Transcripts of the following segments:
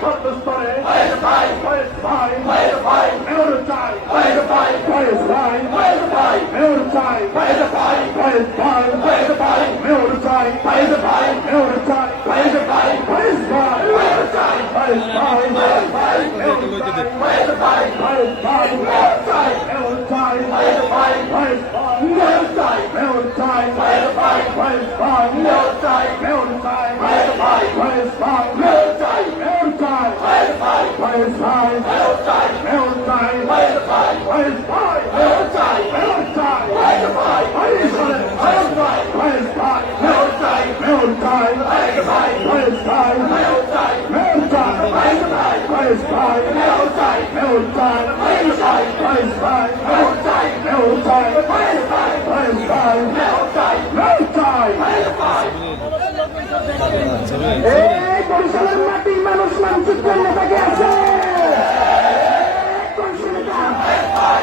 Where's the সর্বস্তরে Where's the body? Where's the body? Where's the body? এই বরিশালের মাটি মানুষ মানচিত্রের নেতাকে আছে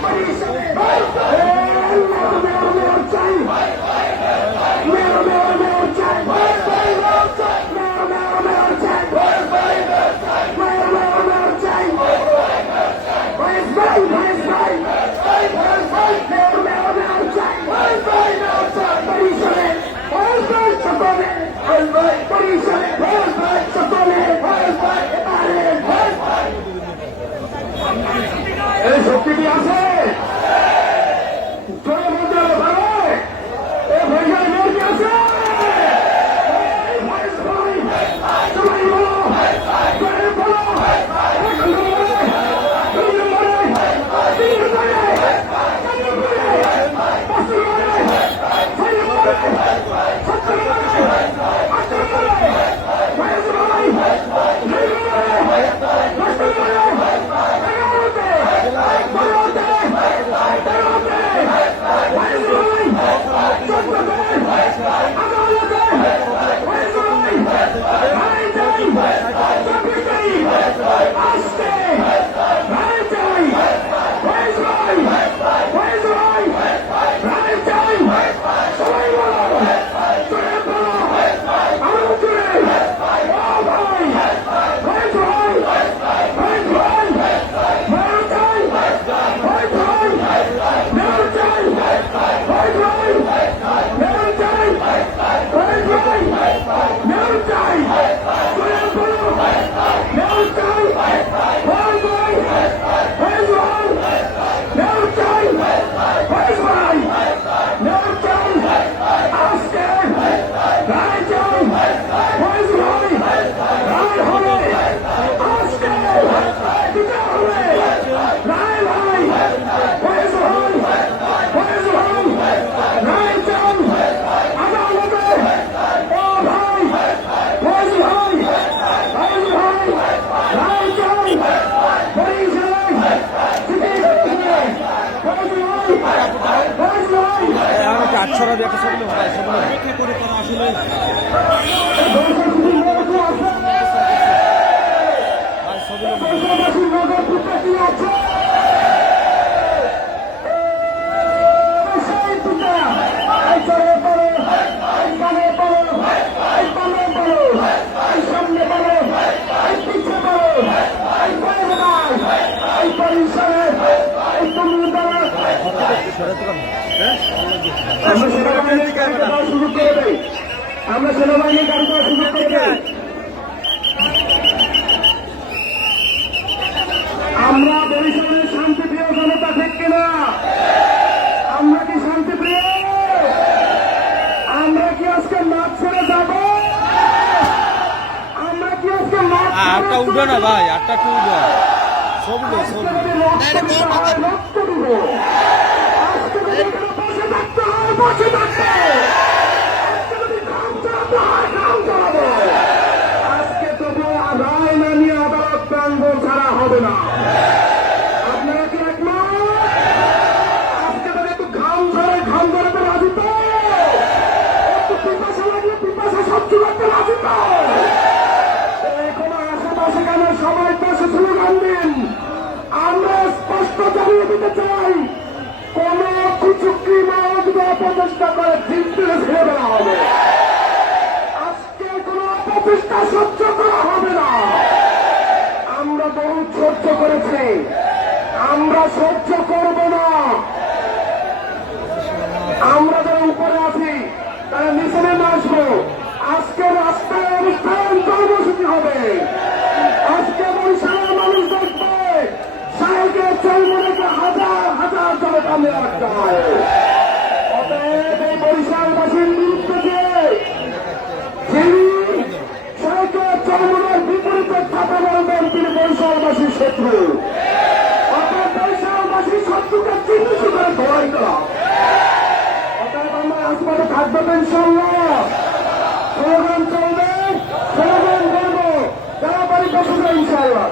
Vai, vai, vai. সরাবি একটা নেব ভাই ছবি করে আমরা সেনাবাহিনীর গাড়ি দেওয়ার সুযোগ করে দেই। আমরা বরিশালের শান্তিপ্রিয় জনতা ঠিক কিনা? আমরা কি শান্তিপ্রিয়? আমরা কি আজকে মাঠ ছেড়ে যাব? আমরা কি আজকে মাঠ আটটা উঠবে না ভাই আটটা টু রক্ত দিতে হয়, রক্ত দিব। আজকে বসে থাকতে হয়, বসে থাকব। স্পষ্ট দিতে চাই। কোন কুচুক্রি মাও যদি অপচেষ্টা করে দেওয়া হবে। আজকে কোন অপচেষ্টা সহ্য করা হবে না। আমরা বহু সহ্য করেছি। আমরা সহ্য করব না। আমরা যারা উপরে আছি, তারা নিচে নেমে আসব। আজকে রাস্তায় অনুষ্ঠান কর্মসূচি হবে। তুলে রাখতে হয় অতএব এই বরিশালবাসীর বিরুদ্ধে যিনি সরকার চরমনের বিপরীতে কথা বলবেন তিনি বরিশালবাসীর শত্রু অতএব বরিশালবাসীর শত্রুকে চিহ্নিত করে ধরাই করা অতএব আমরা আসমানে থাকব ইনশাল্লাহ স্লোগান চলবে স্লোগান করব যারা বাড়ি বসবে ইনশাল্লাহ